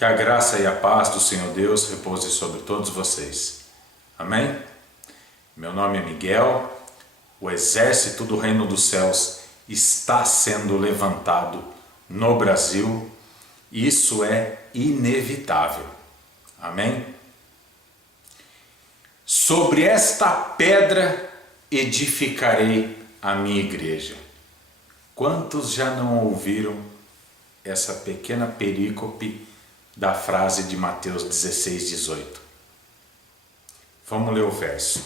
Que a graça e a paz do Senhor Deus repouse sobre todos vocês. Amém? Meu nome é Miguel. O exército do Reino dos Céus está sendo levantado no Brasil. Isso é inevitável. Amém? Sobre esta pedra edificarei a minha igreja. Quantos já não ouviram essa pequena perícope da frase de Mateus 16:18? Vamos ler o verso.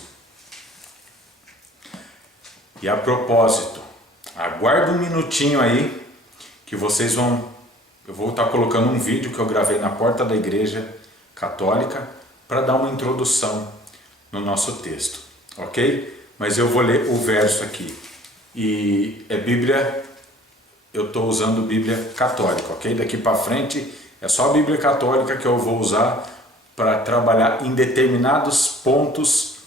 E a propósito, aguarda um minutinho aí que vocês vão... Eu vou estar colocando um vídeo que eu gravei na porta da igreja católica para dar uma introdução no nosso texto, ok? Mas eu vou ler o verso aqui. E é Bíblia, eu estou usando Bíblia católica, ok? Daqui para frente é só a Bíblia católica que eu vou usar para trabalhar em determinados pontos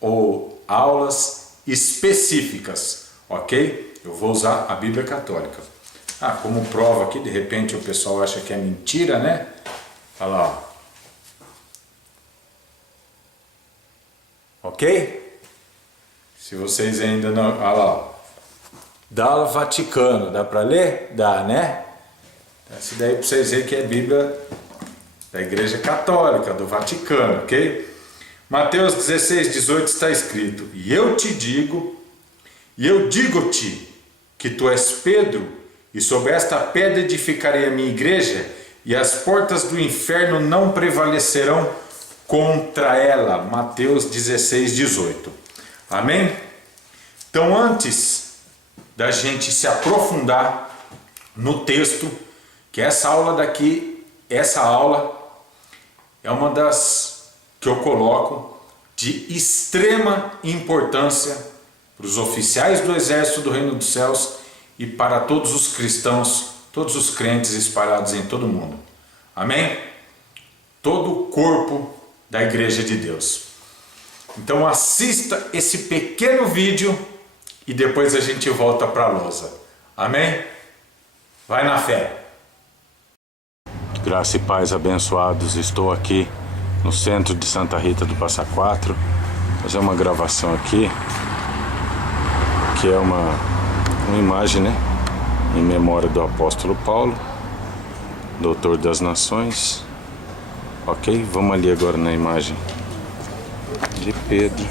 ou aulas específicas, ok? Eu vou usar a Bíblia católica. Como prova aqui, de repente o pessoal acha que é mentira, né? Olha lá, ó. Ok? Se vocês ainda não... Olha lá, ó. Dá Vaticano, dá para ler? Dá, né? Esse daí para vocês verem que é Bíblia da Igreja Católica, do Vaticano, ok? Mateus 16:18 está escrito: E eu digo-te que tu és Pedro, e sobre esta pedra edificarei a minha igreja, e as portas do inferno não prevalecerão contra ela. Mateus 16:18. Amém? Então, antes da gente se aprofundar no texto, que essa aula daqui, essa aula é uma das que eu coloco de extrema importância para os oficiais do exército do Reino dos Céus e para todos os cristãos, todos os crentes espalhados em todo o mundo. Amém? Todo o corpo da Igreja de Deus. Então assista esse pequeno vídeo e depois a gente volta para a lousa. Amém? Vai na fé. Graça e paz abençoados. Estou aqui no centro de Santa Rita do Passa Quatro, fazer uma gravação aqui, que é uma imagem, né, em memória do apóstolo Paulo, doutor das nações. Ok? Vamos ali agora na imagem de Pedro.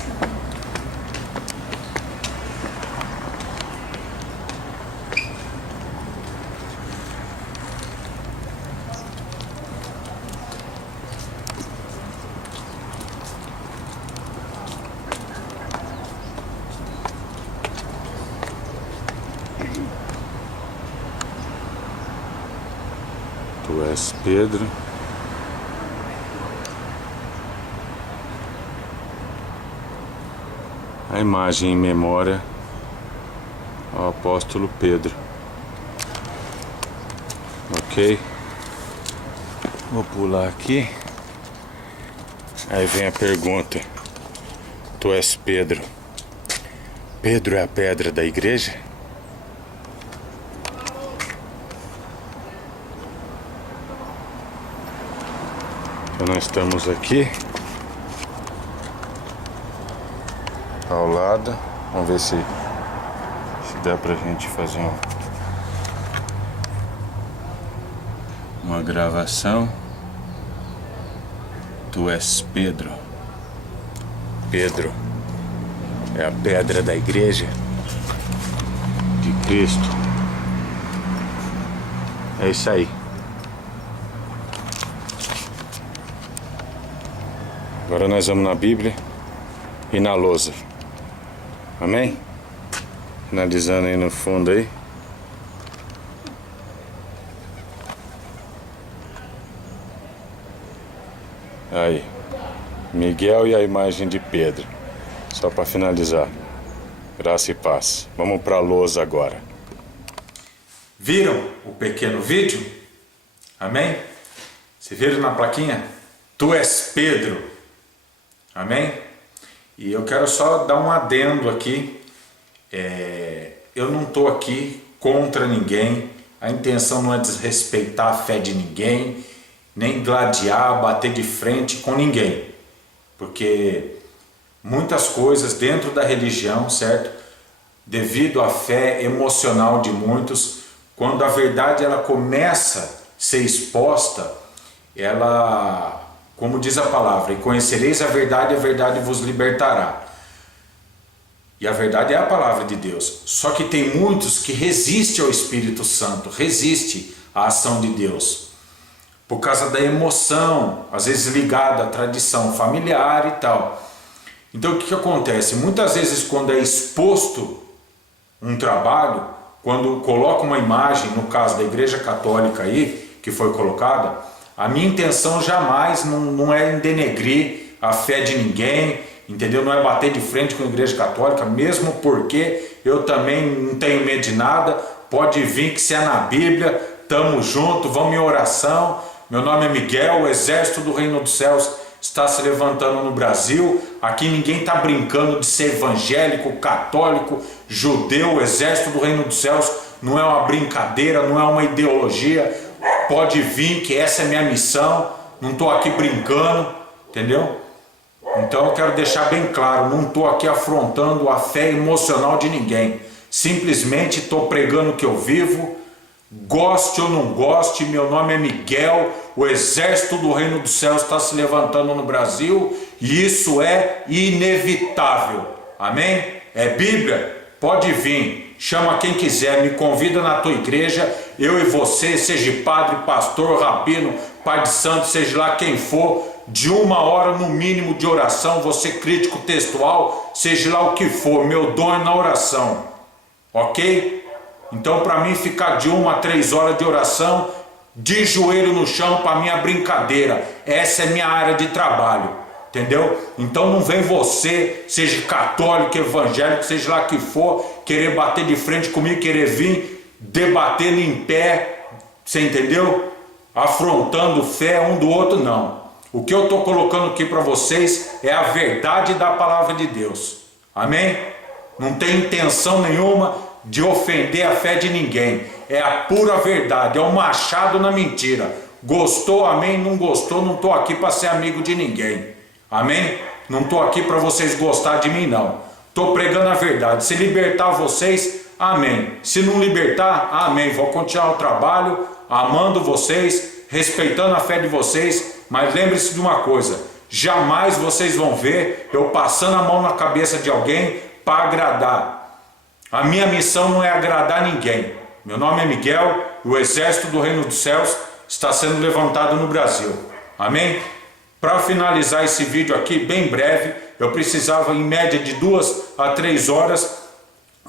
Tu és Pedro, a imagem em memória ao apóstolo Pedro. Ok? Vou pular aqui. Aí vem a pergunta: tu és Pedro. Pedro é a pedra da igreja? Então nós estamos aqui ao lado. Vamos ver se dá pra gente fazer uma gravação. Tu és Pedro. Pedro é a pedra da igreja de Cristo. É isso aí. Agora nós vamos na Bíblia e na lousa. Amém? Finalizando aí no fundo aí. Aí, Miguel e a imagem de Pedro. Só para finalizar. Graça e paz. Vamos para a lousa agora. Viram o pequeno vídeo? Amém? Se viram na plaquinha? Tu és Pedro. Amém? E eu quero só dar um adendo aqui. Eu não estou aqui contra ninguém. A intenção não é desrespeitar a fé de ninguém. nem gladiar, bater de frente com ninguém, porque muitas coisas dentro da religião, certo? Devido à fé emocional de muitos, quando a verdade ela começa a ser exposta, ela, como diz a palavra, e conhecereis a verdade vos libertará. E a verdade é a palavra de Deus. Só que tem muitos que resistem ao Espírito Santo, resistem à ação de Deus, por causa da emoção, às vezes ligada à tradição familiar e tal. Então o que acontece? Muitas vezes quando é exposto um trabalho, quando coloca uma imagem, no caso da Igreja Católica aí, que foi colocada, a minha intenção jamais não é denegrir a fé de ninguém, entendeu? Não é bater de frente com a Igreja Católica, mesmo porque eu também não tenho medo de nada. Pode vir que se é na Bíblia, tamo junto, vamos em oração. Meu nome é Miguel, o exército do Reino dos Céus está se levantando no Brasil. Aqui ninguém está brincando de ser evangélico, católico, judeu. O exército do Reino dos Céus não é uma brincadeira, não é uma ideologia. Pode vir que essa é minha missão, não estou aqui brincando, entendeu? Então eu quero deixar bem claro, não estou aqui afrontando a fé emocional de ninguém. Simplesmente estou pregando o que eu vivo, goste ou não goste. Meu nome é Miguel, o exército do Reino dos Céus está se levantando no Brasil e isso é inevitável. Amém? É Bíblia? Pode vir, chama quem quiser, me convida na tua igreja, eu e você, seja padre, pastor, rabino, pai de santo, seja lá quem for, de 1 hora no mínimo de oração, você crítico textual, seja lá o que for, meu dom é na oração, ok? Então para mim ficar de 1 a 3 horas de oração, de joelho no chão, para mim é brincadeira, essa é minha área de trabalho, entendeu? Então não vem você, seja católico, evangélico, seja lá que for, querer bater de frente comigo, querer vir debatendo em pé, você entendeu? Afrontando fé um do outro, não. O que eu estou colocando aqui para vocês é a verdade da palavra de Deus. Amém? Não tem intenção nenhuma de ofender a fé de ninguém. É a pura verdade, é o machado na mentira. Gostou, amém? Não gostou, não estou aqui para ser amigo de ninguém. Amém? Não estou aqui para vocês gostar de mim, não. Estou pregando a verdade. Se libertar vocês, amém. Se não libertar, amém. Vou continuar o trabalho, amando vocês, respeitando a fé de vocês. Mas lembre-se de uma coisa, jamais vocês vão ver eu passando a mão na cabeça de alguém para agradar. A minha missão não é agradar ninguém. Meu nome é Miguel, o exército do Reino dos Céus está sendo levantado no Brasil. Amém? Para finalizar esse vídeo aqui, bem breve, eu precisava em média de 2 a 3 horas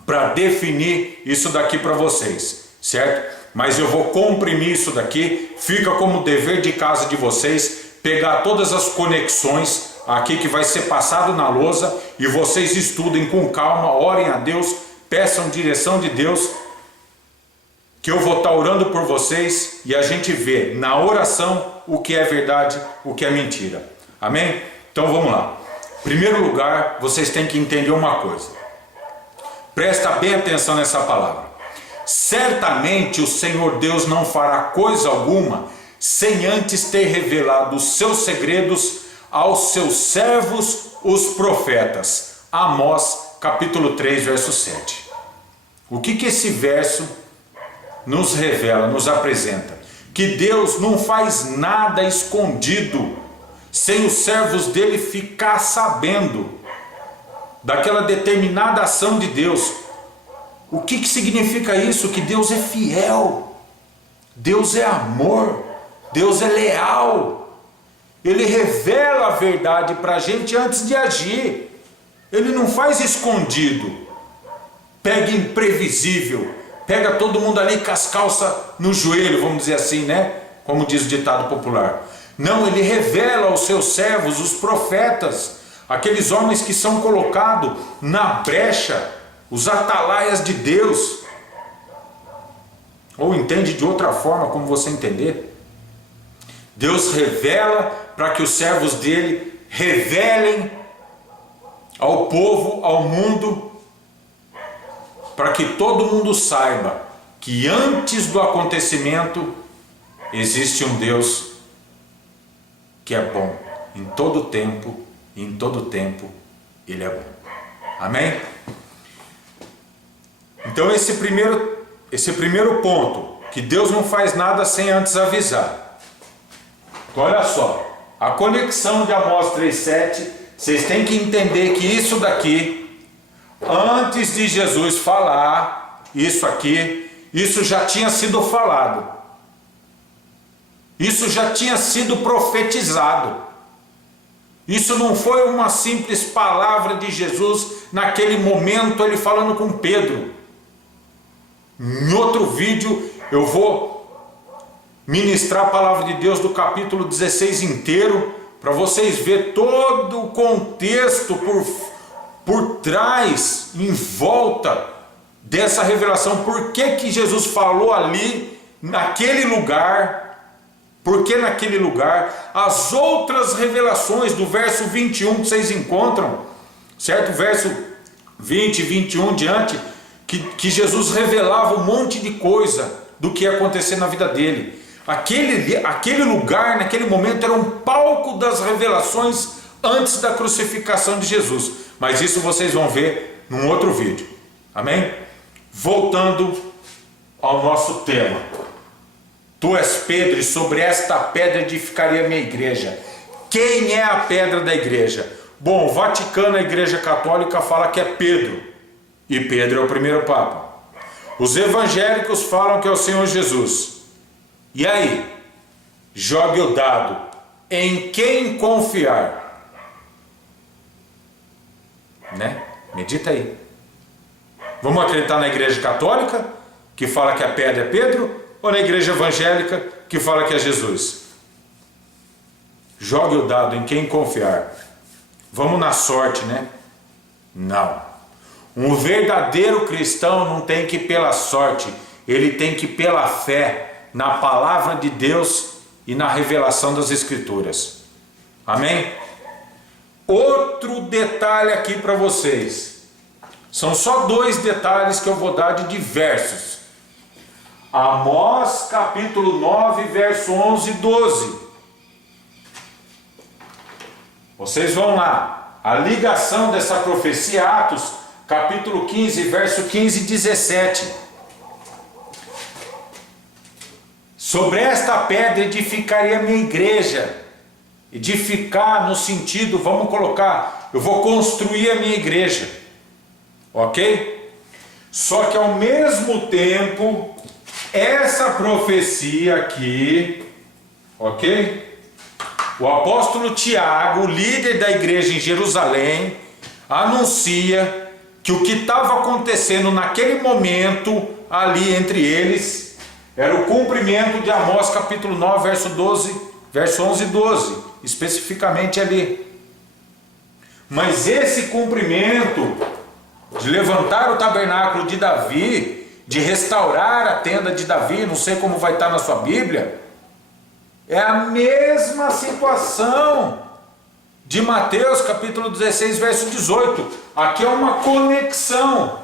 para definir isso daqui para vocês, certo? Mas eu vou comprimir isso daqui, fica como dever de casa de vocês, pegar todas as conexões aqui que vai ser passado na lousa e vocês estudem com calma, orem a Deus, peçam direção de Deus, que eu vou estar orando por vocês e a gente vê na oração o que é verdade, o que é mentira. Amém? Então vamos lá. Em primeiro lugar, vocês têm que entender uma coisa. Presta bem atenção nessa palavra. Certamente o Senhor Deus não fará coisa alguma sem antes ter revelado os seus segredos aos seus servos, os profetas. Amós, capítulo 3, verso 7. O que esse verso nos revela, nos apresenta? Que Deus não faz nada escondido, sem os servos dele ficar sabendo daquela determinada ação de Deus. O que significa isso? Que Deus é fiel, Deus é amor, Deus é leal. Ele revela a verdade para a gente antes de agir. Ele não faz escondido, pega imprevisível, pega todo mundo ali com as calças no joelho, vamos dizer assim, né? Como diz o ditado popular. Não, ele revela aos seus servos, os profetas, aqueles homens que são colocados na brecha, os atalaias de Deus. Ou entende de outra forma, como você entender. Deus revela para que os servos dele revelem ao povo, ao mundo, para que todo mundo saiba que antes do acontecimento existe um Deus que é bom. Em todo tempo, e em todo tempo, Ele é bom. Amém? Então esse primeiro ponto, que Deus não faz nada sem antes avisar. Então, olha só, a conexão de Amós 3,7, vocês têm que entender que isso daqui, antes de Jesus falar isso aqui, isso já tinha sido falado. Isso já tinha sido profetizado. Isso não foi uma simples palavra de Jesus naquele momento, ele falando com Pedro. Em outro vídeo eu vou ministrar a palavra de Deus do capítulo 16 inteiro, para vocês verem todo o contexto por trás, em volta dessa revelação. Por que Jesus falou ali, naquele lugar? Porque naquele lugar, as outras revelações do verso 21 que vocês encontram, certo? Verso 20, 21 diante, que Jesus revelava um monte de coisa do que ia acontecer na vida dele. Aquele lugar, naquele momento, era um palco das revelações antes da crucificação de Jesus. Mas isso vocês vão ver num outro vídeo. Amém? Voltando ao nosso tema. Tu és Pedro, e sobre esta pedra edificarei a minha igreja. Quem é a pedra da igreja? Bom, o Vaticano, a Igreja Católica, fala que é Pedro. E Pedro é o primeiro Papa. Os evangélicos falam que é o Senhor Jesus. E aí? Jogue o dado. Em quem confiar? Né? Medita aí. Vamos acreditar na Igreja Católica, que fala que a pedra é Pedro? Ou na igreja evangélica, que fala que é Jesus? Jogue o dado em quem confiar. Vamos na sorte, né? Não. Um verdadeiro cristão não tem que ir pela sorte, ele tem que ir pela fé na palavra de Deus e na revelação das Escrituras. Amém? Outro detalhe aqui para vocês. São só 2 detalhes que eu vou dar de diversos. Amós capítulo 9, verso 11 e 12. Vocês vão lá. A ligação dessa profecia, Atos capítulo 15, verso 15 e 17. Sobre esta pedra edificarei a minha igreja. Edificar no sentido, vamos colocar, eu vou construir a minha igreja. Ok? Só que ao mesmo tempo, essa profecia aqui, ok? O apóstolo Tiago, líder da igreja em Jerusalém, anuncia que o que estava acontecendo naquele momento ali entre eles era o cumprimento de Amós capítulo 9, verso 11 e 12, especificamente ali. Mas esse cumprimento de levantar o tabernáculo de Davi, de restaurar a tenda de Davi, não sei como vai estar na sua Bíblia, é a mesma situação de Mateus capítulo 16, verso 18. Aqui é uma conexão.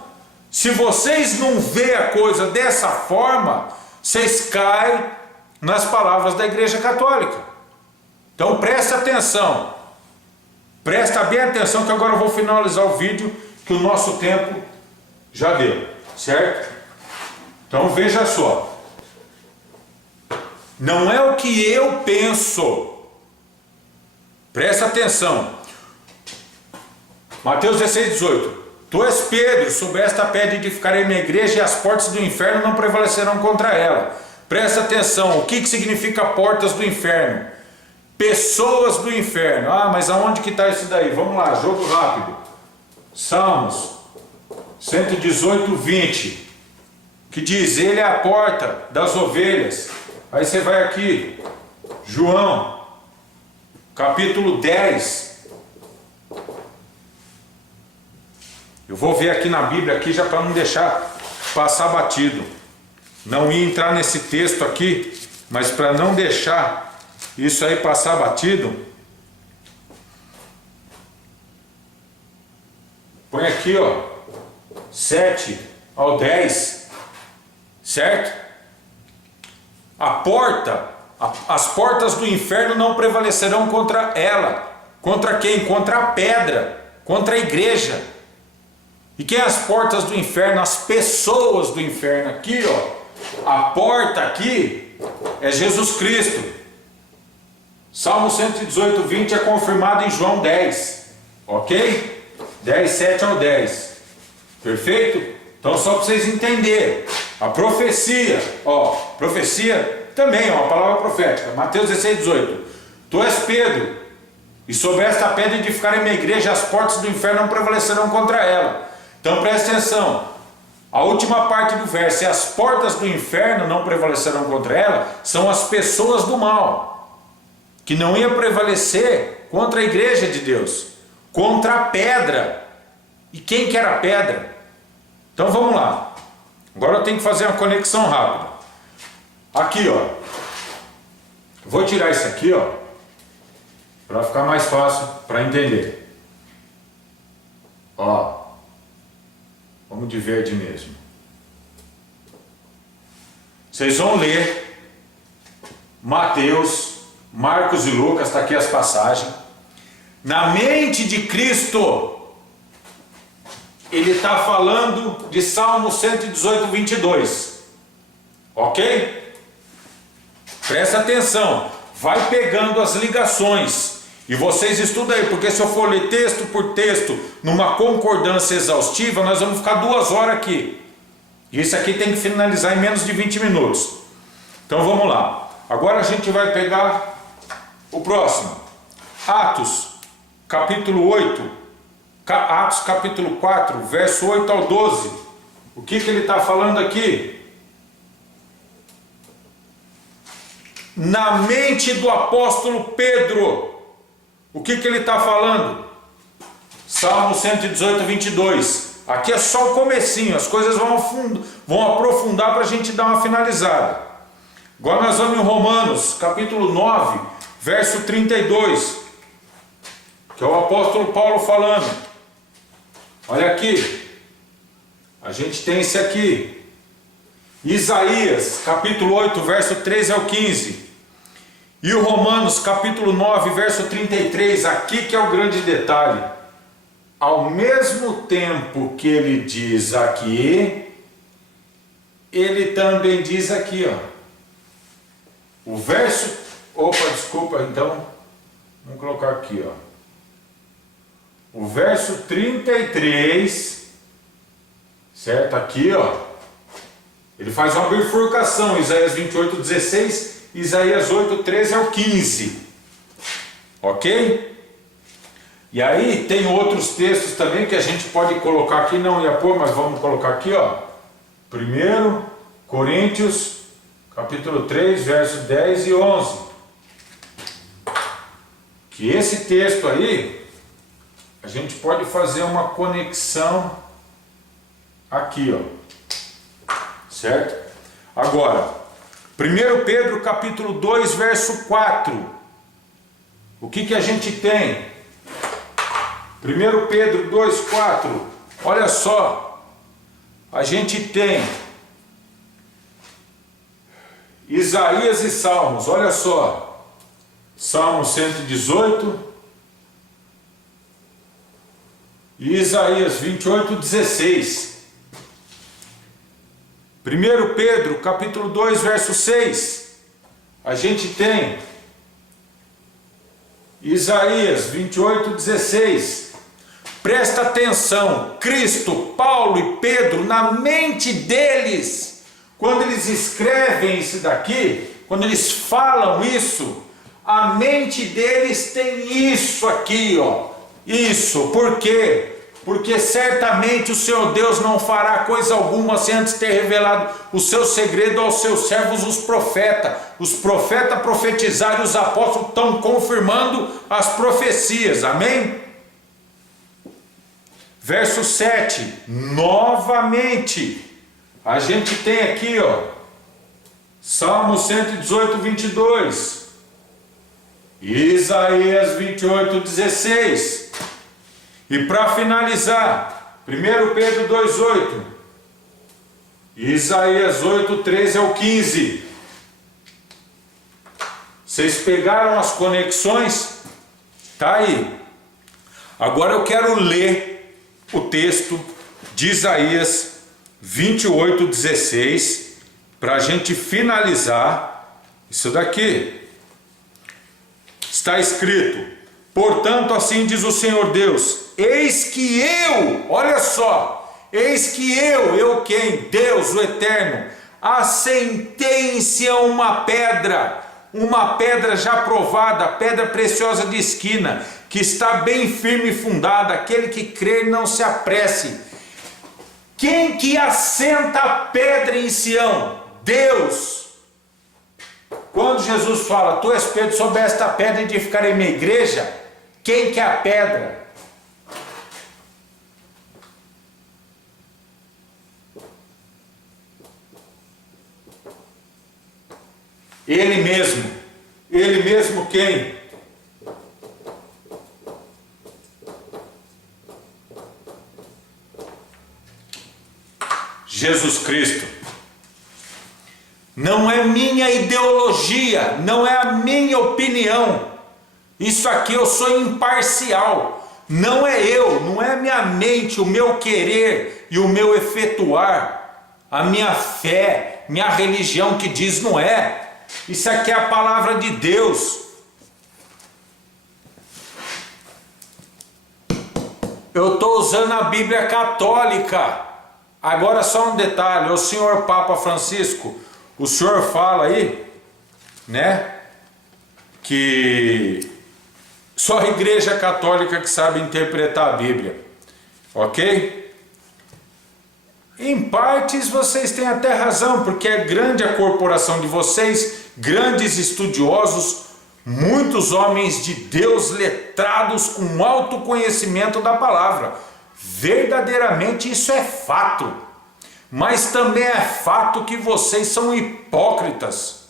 Se vocês não veem a coisa dessa forma, vocês caem nas palavras da Igreja Católica. Então presta atenção. Presta bem atenção, que agora eu vou finalizar o vídeo, que o nosso tempo já deu, certo? Então veja só. Não é o que eu penso. Presta atenção. Mateus 16, 18. Tu és Pedro, sobre esta pedra edificarei minha igreja, e as portas do inferno não prevalecerão contra ela. Presta atenção. O que significa portas do inferno? Pessoas do inferno. Ah, mas aonde que está isso daí? Vamos lá, jogo rápido. Salmos 118, 20. Que diz, ele é a porta das ovelhas. Aí você vai aqui, João, capítulo 10. Eu vou ver aqui na Bíblia, aqui já para não deixar passar batido. Não ia entrar nesse texto aqui, mas para não deixar isso aí passar batido, põe aqui, ó, 7 ao 10. Certo? A porta As portas do inferno não prevalecerão contra ela. Contra quem? Contra a pedra, contra a igreja. E quem é as portas do inferno? As pessoas do inferno. Aqui, ó, a porta aqui é Jesus Cristo. Salmo 118, 20 é confirmado em João 10, ok? 10, 7 ao 10, perfeito? Então só para vocês entenderem, a profecia, ó, profecia também, ó, a palavra profética, Mateus 16, 18, tu és Pedro, e sobre esta pedra edificarei minha igreja, as portas do inferno não prevalecerão contra ela. Então preste atenção, a última parte do verso, e as portas do inferno não prevalecerão contra ela, são as pessoas do mal, que não ia prevalecer contra a igreja de Deus, contra a pedra. E quem que era a pedra? Então vamos lá, agora eu tenho que fazer uma conexão rápida. Aqui, ó, vou tirar isso aqui, ó, para ficar mais fácil para entender. Ó, vamos de verde mesmo. Vocês vão ler Mateus, Marcos e Lucas, está aqui as passagens. Na mente de Cristo, ele está falando de Salmo 118, 22. Ok? Presta atenção, vai pegando as ligações. E vocês estudam aí, porque se eu for ler texto por texto, numa concordância exaustiva, nós vamos ficar 2 horas aqui. E isso aqui tem que finalizar em menos de 20 minutos. Então vamos lá. Agora a gente vai pegar o próximo. Atos, capítulo 8. Atos, capítulo 4, verso 8 ao 12. O que ele está falando aqui? Na mente do apóstolo Pedro. O que ele está falando? Salmo 118, 22. Aqui é só o comecinho, as coisas vão aprofundar para a gente dar uma finalizada. Agora nós vamos em Romanos, capítulo 9, verso 32. Que é o apóstolo Paulo falando. Olha aqui. A gente tem esse aqui. Isaías, capítulo 8, verso 13 ao 15. E o Romanos, capítulo 9, verso 33, aqui que é o grande detalhe. Ao mesmo tempo que ele diz aqui, ele também diz aqui, ó. O verso... Opa, desculpa, então. Vamos colocar aqui, ó. O verso 33, certo? Aqui, ó. Ele faz uma bifurcação, Isaías 28, 16... Isaías 8, 13 ao 15, ok? E aí tem outros textos também que a gente pode colocar aqui, não ia pôr, mas vamos colocar aqui, ó. 1 Coríntios, capítulo 3, versos 10 e 11. Que esse texto aí, a gente pode fazer uma conexão aqui, ó. Certo? Agora... 1 Pedro capítulo 2, verso 4. O que a gente tem? 1 Pedro 2, 4. Olha só. A gente tem Isaías e Salmos. Olha só. Salmo 118 e Isaías 28, 16. 1 Pedro, capítulo 2, verso 6, a gente tem Isaías 28, 16. Presta atenção, Cristo, Paulo e Pedro, na mente deles, quando eles escrevem isso daqui, quando eles falam isso, a mente deles tem isso aqui, ó. Isso, por quê? Porque certamente o Senhor Deus não fará coisa alguma sem antes ter revelado o seu segredo aos seus servos, os profetas. Os profetas profetizaram e os apóstolos estão confirmando as profecias, amém? Verso 7, novamente, a gente tem aqui, ó, Salmo 118, 22, Isaías 28, 16. E para finalizar, 1 Pedro 2,8, Isaías 8, 13 ao 15. Vocês pegaram as conexões? Tá aí. Agora eu quero ler o texto de Isaías 28:16 para a gente finalizar isso daqui. Está escrito: portanto, assim diz o Senhor Deus, eis que eu, olha só, eis que eu quem? Deus, o Eterno, assentei em Sião uma pedra já provada, pedra preciosa de esquina, que está bem firme e fundada, aquele que crer não se apresse. Quem que assenta a pedra em Sião? Deus. Quando Jesus fala, tu és Pedro, sobre esta pedra edificarei minha igreja, quem que é a pedra? Ele mesmo quem? Jesus Cristo. Não é minha ideologia, não é a minha opinião. Isso aqui eu sou imparcial. Não é eu, não é a minha mente, o meu querer e o meu efetuar, a minha fé, minha religião que diz não é. Isso aqui é a palavra de Deus. Eu estou usando a Bíblia católica. Agora só um detalhe, o senhor Papa Francisco, o senhor fala aí, né, que só a Igreja Católica que sabe interpretar a Bíblia, ok? Em partes vocês têm até razão, porque é grande a corporação de vocês, grandes estudiosos, muitos homens de Deus letrados com alto conhecimento da palavra. Verdadeiramente isso é fato, mas também é fato que vocês são hipócritas,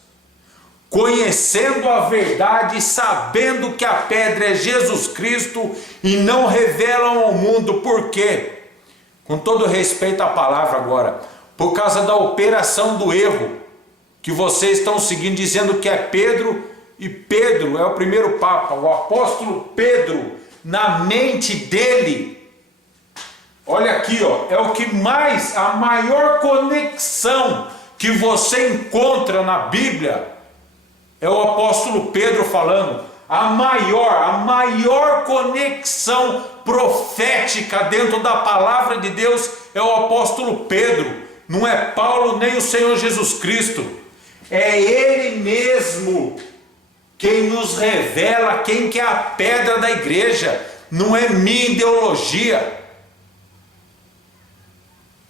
conhecendo a verdade e sabendo que a pedra é Jesus Cristo e não revelam ao mundo. Por quê? Com todo respeito à palavra agora, por causa da operação do erro que vocês estão seguindo, dizendo que é Pedro, e Pedro é o primeiro Papa, o apóstolo Pedro, na mente dele. Olha aqui, ó, é o que mais, a maior conexão que você encontra na Bíblia é o apóstolo Pedro falando. A maior conexão profética dentro da palavra de Deus é o apóstolo Pedro. Não é Paulo nem o Senhor Jesus Cristo. É Ele mesmo quem nos revela quem que é a pedra da igreja. Não é minha ideologia.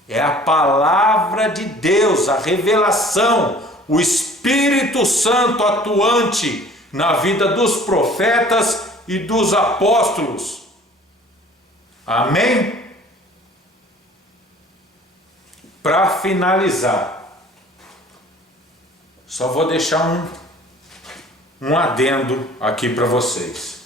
É a palavra de Deus, a revelação, o Espírito Santo atuante na vida dos profetas e dos apóstolos. Amém? Para finalizar, só vou deixar um adendo aqui para vocês.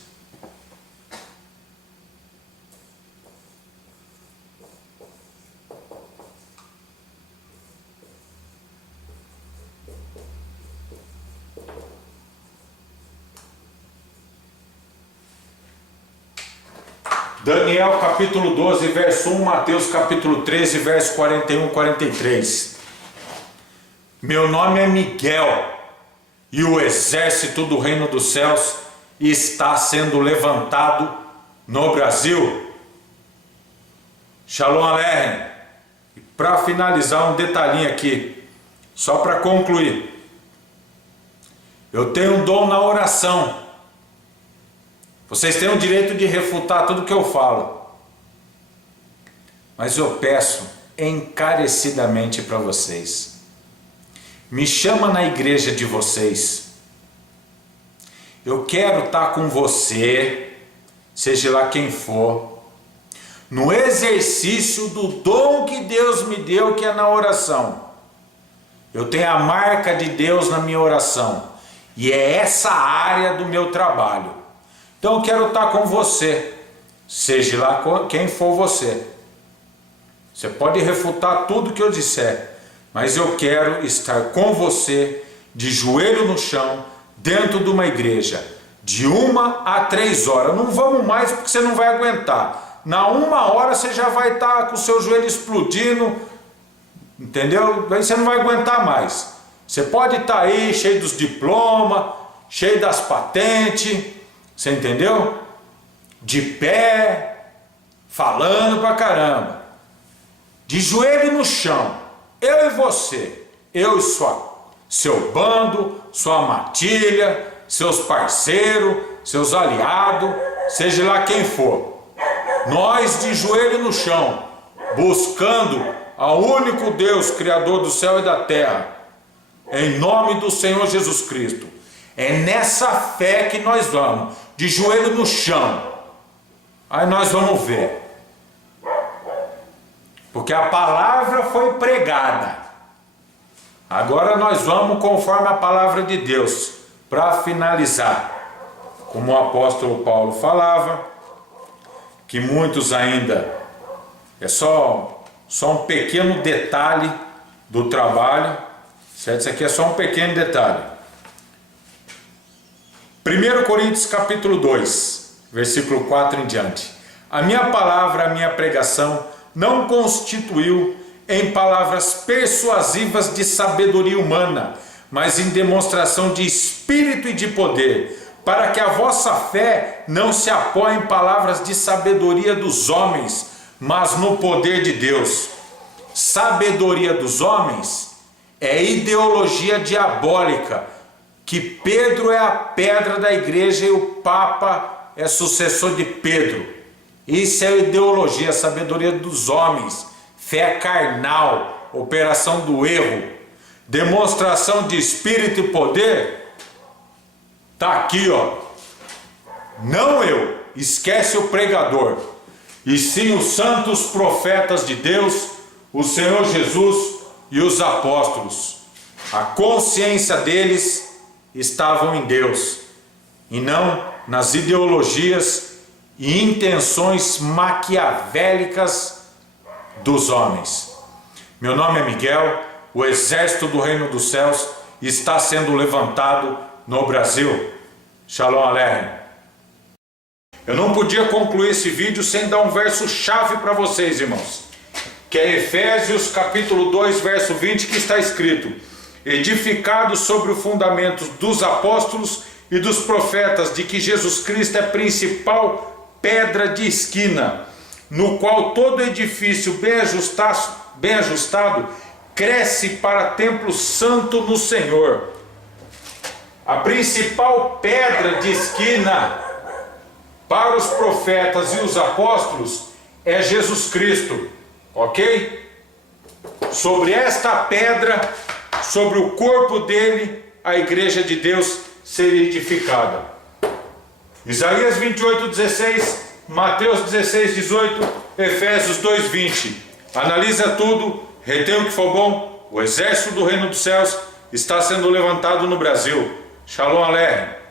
Daniel capítulo 12, verso 1, Mateus capítulo 13, verso 41 e 43. Meu nome é Miguel, e o exército do reino dos céus está sendo levantado no Brasil. Shalom Aleichem. E para finalizar, um detalhinho aqui, só para concluir. Eu tenho um dom na oração. Vocês têm o direito de refutar tudo que eu falo, mas eu peço encarecidamente para vocês, me chama na igreja de vocês. Eu quero estar com você, seja lá quem for, no exercício do dom que Deus me deu, que é na oração. Eu tenho a marca de Deus na minha oração, e é essa área do meu trabalho. Então eu quero estar com você, seja lá quem for você. Você pode refutar tudo que eu disser, mas eu quero estar com você, de joelho no chão, dentro de uma igreja, de 1 a 3 horas. Não vamos mais porque você não vai aguentar. Na 1 hora você já vai estar com o seu joelho explodindo, entendeu? Aí você não vai aguentar mais. Você pode estar aí cheio dos diplomas, cheio das patentes, você entendeu? De pé, falando pra caramba, de joelho no chão, eu e você, eu e seu bando, sua matilha, seus parceiros, seus aliados, seja lá quem for. Nós de joelho no chão, buscando ao único Deus, Criador do céu e da terra, em nome do Senhor Jesus Cristo. É nessa fé que nós vamos, de joelho no chão. Aí nós vamos ver. Porque a palavra foi pregada. Agora nós vamos conforme a palavra de Deus, para finalizar. Como o apóstolo Paulo falava, que muitos ainda, é só um pequeno detalhe do trabalho, certo? Isso aqui é só um pequeno detalhe. 1 Coríntios capítulo 2, versículo 4 em diante. A minha palavra, a minha pregação, não constituiu em palavras persuasivas de sabedoria humana, mas em demonstração de espírito e de poder, para que a vossa fé não se apoie em palavras de sabedoria dos homens, mas no poder de Deus. Sabedoria dos homens é ideologia diabólica, que Pedro é a pedra da igreja e o Papa é sucessor de Pedro. Isso é ideologia, sabedoria dos homens, fé carnal, operação do erro, demonstração de espírito e poder. Tá aqui, ó. Não eu, esquece o pregador, e sim os santos profetas de Deus, o Senhor Jesus e os apóstolos. A consciência deles estavam em Deus e não nas ideologias e intenções maquiavélicas dos homens. Meu nome é Miguel. O exército do reino dos céus está sendo levantado no Brasil. Shalom Aleichem. Eu não podia concluir esse vídeo sem dar um verso chave para vocês, irmãos, que é Efésios capítulo 2, verso 20, que está escrito: edificados sobre o fundamento dos apóstolos e dos profetas, de que Jesus Cristo é a principal pedra de esquina, no qual todo edifício bem ajustado cresce para templo santo no Senhor. A principal pedra de esquina para os profetas e os apóstolos é Jesus Cristo, ok? Sobre esta pedra, sobre o corpo dele, a igreja de Deus seria edificada. Isaías 28:16, Mateus 16:18, Efésios 2:20. Analisa tudo, retém o que for bom. O exército do reino dos céus está sendo levantado no Brasil. Shalom Aleichem.